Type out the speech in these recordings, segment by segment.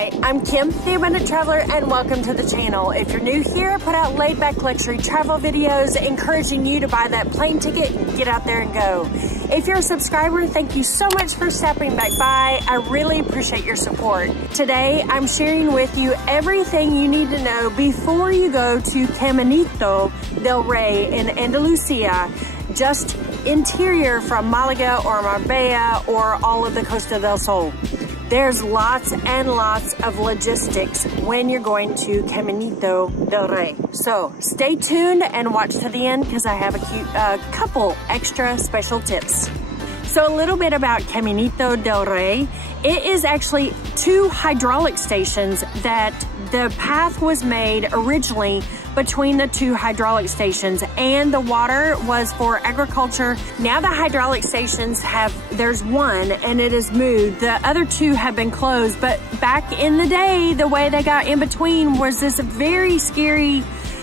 Hi, I'm Kim, the Abundant Traveler, and welcome to the channel. If you're new here, I put out laid-back luxury travel videos encouraging you to buy that plane ticket and get out there and go. If you're a subscriber, thank you so much for stopping back by. I really appreciate your support. Today, I'm sharing with you everything you need to know before you go to Caminito del Rey in Andalusia, just interior from Malaga or Marbella or all of the Costa del Sol. There's lots and lots of logistics when you're going to Caminito del Rey. So stay tuned and watch to the end because I have a couple extra special tips. So a little bit about Caminito del Rey. It is actually two hydraulic stations that the path was made originally between the two hydraulic stations, and the water was for agriculture. Now the hydraulic stations there's one and it is moved. The other two have been closed, but back in the day, the way they got in between was this very scary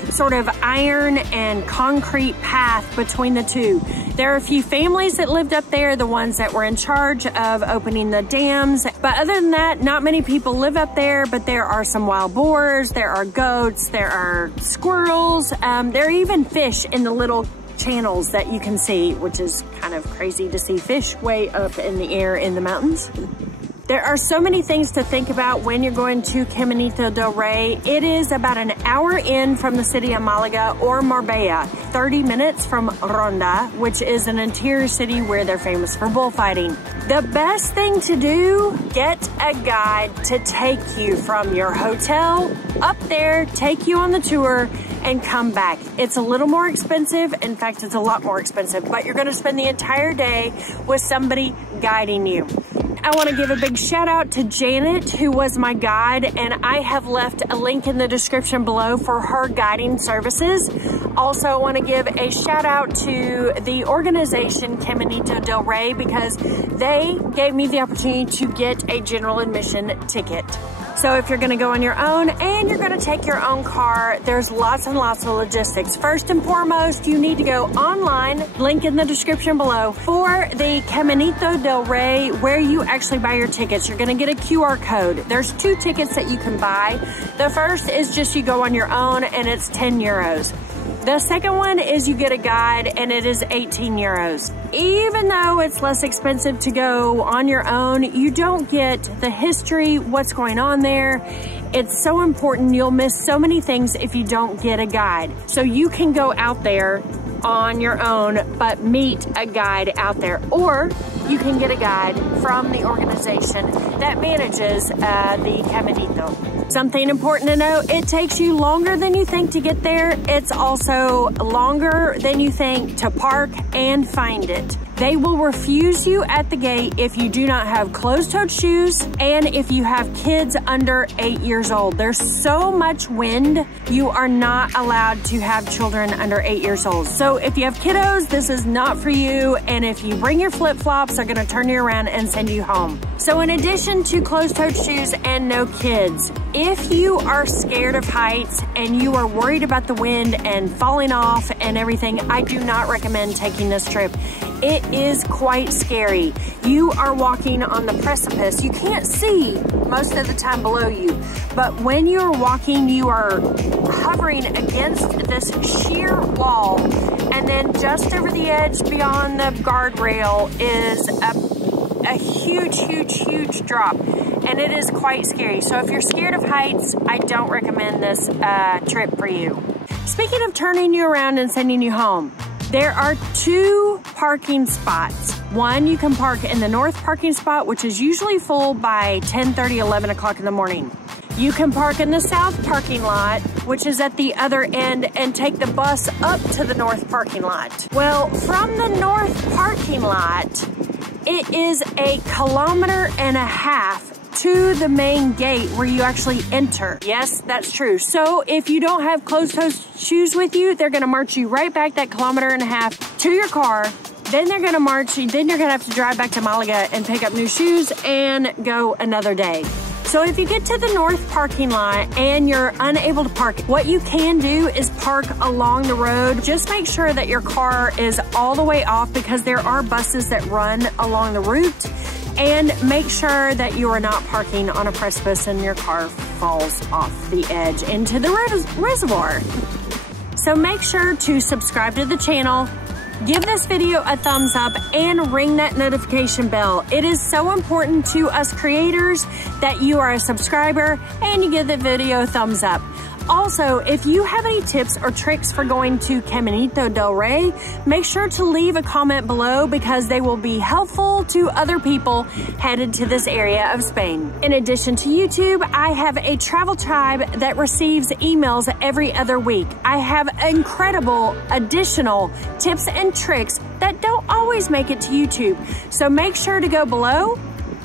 sort of iron and concrete path between the two. There are a few families that lived up there, the ones that were in charge of opening the dams. But other than that, not many people live up there, but there are some wild boars, there are goats, there are squirrels, there are even fish in the little channels that you can see, which is kind of crazy to see fish way up in the air in the mountains. There are so many things to think about when you're going to Caminito del Rey. It is about an hour in from the city of Malaga or Marbella, 30 minutes from Ronda, which is an interior city where they're famous for bullfighting. The best thing to do, get a guide to take you from your hotel up there, take you on the tour, and come back. It's a little more expensive. In fact, it's a lot more expensive, but you're gonna spend the entire day with somebody guiding you. I want to give a big shout out to Janet, who was my guide, and I have left a link in the description below for her guiding services. Also, I want to give a shout out to the organization Caminito del Rey because they gave me the opportunity to get a general admission ticket. So if you're gonna go on your own and you're gonna take your own car, there's lots and lots of logistics. First and foremost, you need to go online, link in the description below, for the Caminito del Rey, where you actually buy your tickets. You're gonna get a QR code. There's two tickets that you can buy. The first is just you go on your own and it's 10 euros. The second one is you get a guide and it is 18 euros. Even though it's less expensive to go on your own, you don't get the history, what's going on there. It's so important. You'll miss so many things if you don't get a guide. So you can go out there on your own, but meet a guide out there. Or you can get a guide from the organization that manages the Caminito. Something important to know, it takes you longer than you think to get there. It's also longer than you think to park and find it. They will refuse you at the gate if you do not have closed-toed shoes and if you have kids under 8 years old. There's so much wind, you are not allowed to have children under 8 years old. So if you have kiddos, this is not for you. And if you bring your flip-flops, they're gonna turn you around and send you home. So in addition to closed-toed shoes and no kids, if you are scared of heights and you are worried about the wind and falling off and everything, I do not recommend taking this trip. It is quite scary. You are walking on the precipice. You can't see most of the time below you, but when you're walking, you are hovering against this sheer wall, and then just over the edge beyond the guardrail is a huge, huge, huge drop, and it is quite scary. So if you're scared of heights, I don't recommend this trip for you. Speaking of turning you around and sending you home, there are two parking spots. One, you can park in the north parking spot, which is usually full by 10:30, 11 o'clock in the morning. You can park in the south parking lot, which is at the other end, and take the bus up to the north parking lot. Well, from the north parking lot, it is 1.5 kilometers to the main gate where you actually enter. Yes, that's true. So if you don't have closed-toed shoes with you, they're gonna march you right back that 1.5 kilometers to your car. Then they're gonna march you, then you're gonna have to drive back to Malaga and pick up new shoes and go another day. So if you get to the north parking lot and you're unable to park, what you can do is park along the road. Just make sure that your car is all the way off because there are buses that run along the route. And make sure that you are not parking on a precipice and your car falls off the edge into the reservoir. So make sure to subscribe to the channel, give this video a thumbs up, and ring that notification bell. It is so important to us creators that you are a subscriber and you give the video a thumbs up. Also, if you have any tips or tricks for going to Caminito del Rey, make sure to leave a comment below because they will be helpful to other people headed to this area of Spain. In addition to YouTube, I have a travel tribe that receives emails every other week. I have incredible additional tips and tricks that don't always make it to YouTube. So make sure to go below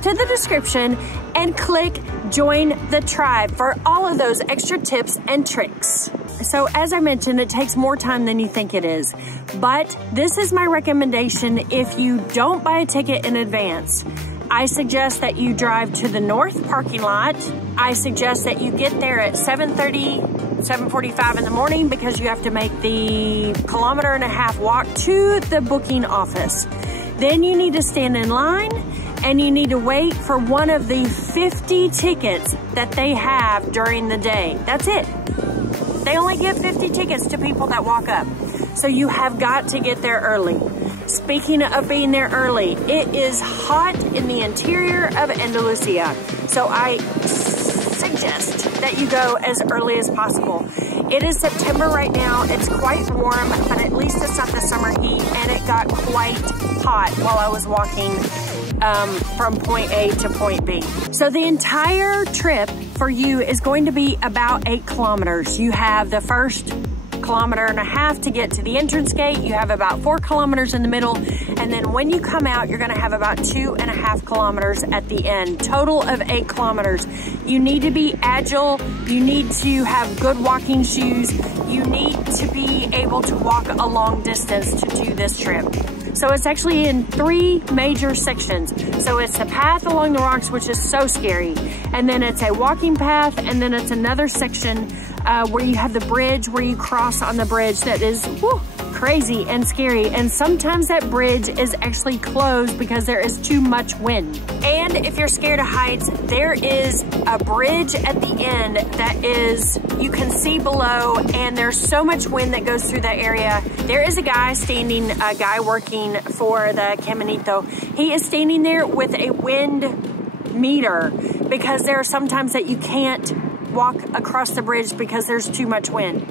to the description and click join the tribe for all of those extra tips and tricks. So as I mentioned, it takes more time than you think it is, but this is my recommendation. If you don't buy a ticket in advance, I suggest that you drive to the north parking lot. I suggest that you get there at 7:45 in the morning because you have to make the 1.5 kilometer walk to the booking office. Then you need to stand in line and you need to wait for one of the 50 tickets that they have during the day. That's it. They only give 50 tickets to people that walk up. So you have got to get there early. Speaking of being there early, it is hot in the interior of Andalusia. So I suggest that you go as early as possible. It is September right now. It's quite warm, but at least it's not the summer heat, and it got quite hot while I was walking from point A to point B. So the entire trip for you is going to be about 8 kilometers. You have the first 1.5 kilometers to get to the entrance gate. You have about 4 kilometers in the middle. And then when you come out, you're gonna have about 2.5 kilometers at the end. Total of 8 kilometers. You need to be agile. You need to have good walking shoes. You need to be able to walk a long distance to do this trip. So it's actually in 3 major sections. So it's a path along the rocks, which is so scary. And then it's a walking path, and then it's another section where you have the bridge, where you cross on the bridge that is crazy and scary. And sometimes that bridge is actually closed because there is too much wind. And if you're scared of heights, there is a bridge at the end that is, you can see below, and there's so much wind that goes through that area. There is a guy working for the Caminito. He is standing there with a wind meter because there are sometimes that you can't walk across the bridge because there's too much wind.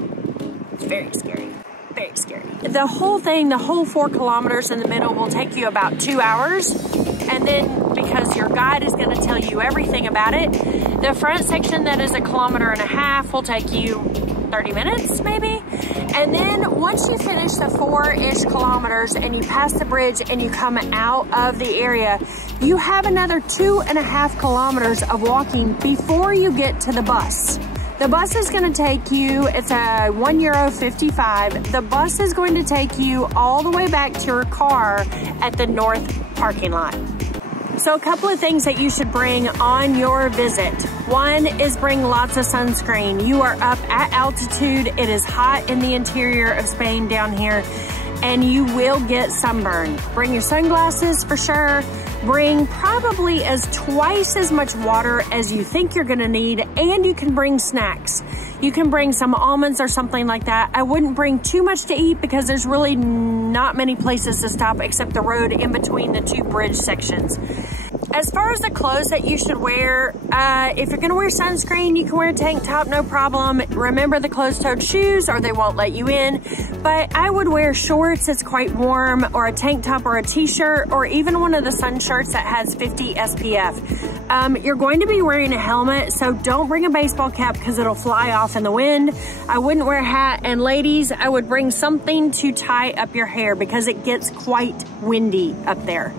It's very scary. Very scary. The whole thing, the whole 4 kilometers in the middle will take you about 2 hours. And then because your guide is going to tell you everything about it, the front section that is 1.5 kilometers will take you 30 minutes maybe. And then once you finish the 4-ish kilometers and you pass the bridge and you come out of the area, you have another 2.5 kilometers of walking before you get to the bus. The bus is going to take you, it's a €1.55. The bus is going to take you all the way back to your car at the north parking lot. So a couple of things that you should bring on your visit. One is bring lots of sunscreen. You are up at altitude. It is hot in the interior of Spain down here, and you will get sunburn. Bring your sunglasses for sure. Bring probably twice as much water as you think you're gonna need, and you can bring snacks. You can bring some almonds or something like that. I wouldn't bring too much to eat because there's really not many places to stop except the road in between the 2 bridge sections. As far as the clothes that you should wear, if you're gonna wear sunscreen, you can wear a tank top, no problem. Remember the closed-toed shoes or they won't let you in. But I would wear shorts, it's quite warm, or a tank top or a t-shirt, or even one of the sun shirts that has 50 SPF. You're going to be wearing a helmet, so don't bring a baseball cap because it'll fly off in the wind. I wouldn't wear a hat, and ladies, I would bring something to tie up your hair because it gets quite windy up there.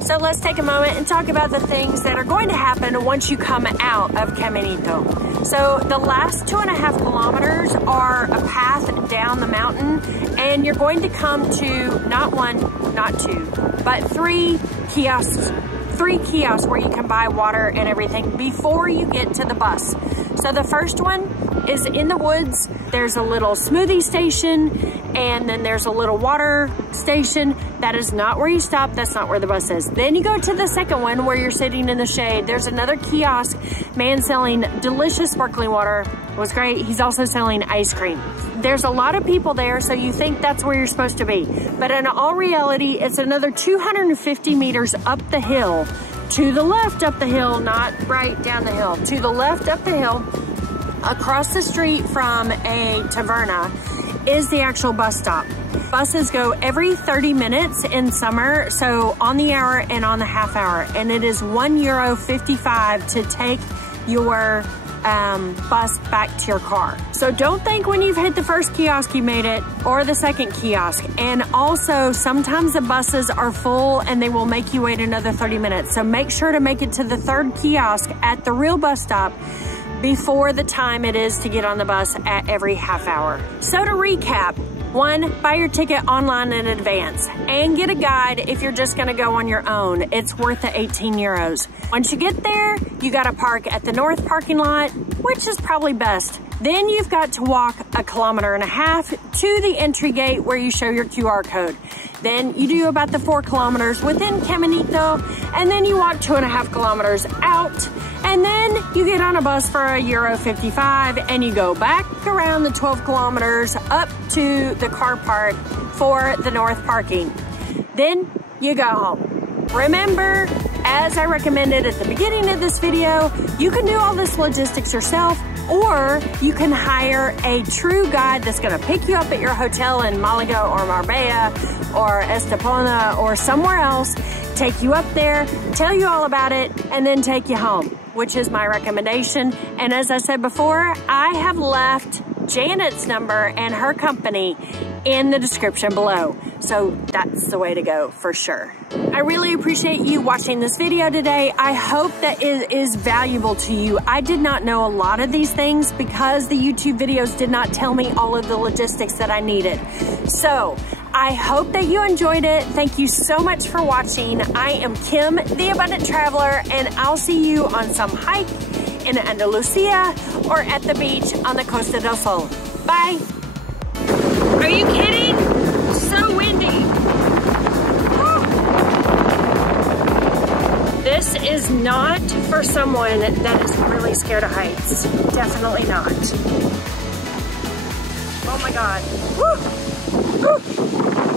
So let's take a moment and talk about the things that are going to happen once you come out of Caminito. So the last 2.5 kilometers are a path down the mountain, and you're going to come to not 1, not 2, but 3 kiosks. 3 kiosks where you can buy water and everything before you get to the bus. So the first one is in the woods. There's a little smoothie station, and then there's a little water station. That is not where you stop. That's not where the bus is. Then you go to the second one where you're sitting in the shade. There's another kiosk, man selling delicious sparkling water. It was great. He's also selling ice cream. There's a lot of people there, so you think that's where you're supposed to be. But in all reality, it's another 250 meters up the hill, to the left up the hill, not right down the hill, to the left up the hill, across the street from a taverna is the actual bus stop. Buses go every 30 minutes in summer, so on the hour and on the half hour, and it is €1.55 to take your bus back to your car. So don't think when you've hit the first kiosk you made it, or the second kiosk. And also, sometimes the buses are full and they will make you wait another 30 minutes. So make sure to make it to the third kiosk at the real bus stop before the time it is to get on the bus at every half hour. So to recap, 1, buy your ticket online in advance and get a guide if you're just gonna go on your own. It's worth the €18. Once you get there, you gotta park at the north parking lot, which is probably best. Then you've got to walk 1.5 kilometers to the entry gate where you show your QR code. Then you do about the 4 kilometers within Caminito, and then you walk 2.5 kilometers out, and then you get on a bus for €1.55 and you go back around the 12 kilometers up to the car park for the north parking. Then you go home. Remember, as I recommended at the beginning of this video, you can do all this logistics yourself, or you can hire a true guide that's gonna pick you up at your hotel in Malaga or Marbella or Estepona or somewhere else, take you up there, tell you all about it, and then take you home, which is my recommendation. And as I said before, I have left Janet's number and her company in the description below. So that's the way to go for sure. I really appreciate you watching this video today. I hope that it is valuable to you. I did not know a lot of these things because the YouTube videos did not tell me all of the logistics that I needed. So I hope that you enjoyed it. Thank you so much for watching. I am Kim, the Abundant Traveler, and I'll see you on some hike in Andalusia or at the beach on the Costa del Sol. Bye. Are you kidding? So windy. Woo. This is not for someone that is really scared of heights. Definitely not. Oh my God. Woo. Woo.